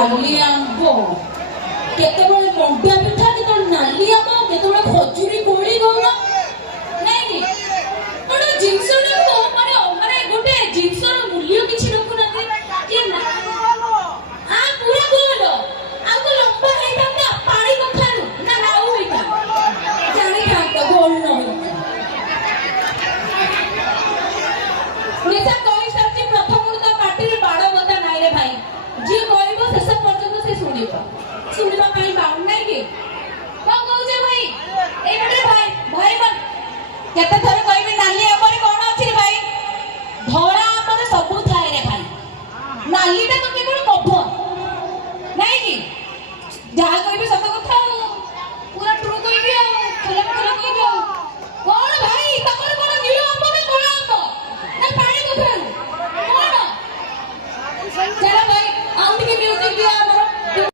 नाली आंब केतेबेले मंडिया पिठा केतेबेले नाली आंब केतेबेले खजुरी कोली गौर नहीं पण जिंसटा को माने माने गोटे जिंसर मूल्य किछि रखु नथि ये ना आ पूरा गोल आ तो लंबा हे था पानी कखारु ना नाउ होइता जानी था गोल न होइता निशा कहि सरची प्रथम तो पार्टी रे बाड़ बता नाइ रे भाई जे कहबो शेष पर्यंत से सुनिबो सुनिबा पई बाउन नै के को कहू जे भाई ए बेटे भाई भाई मन केते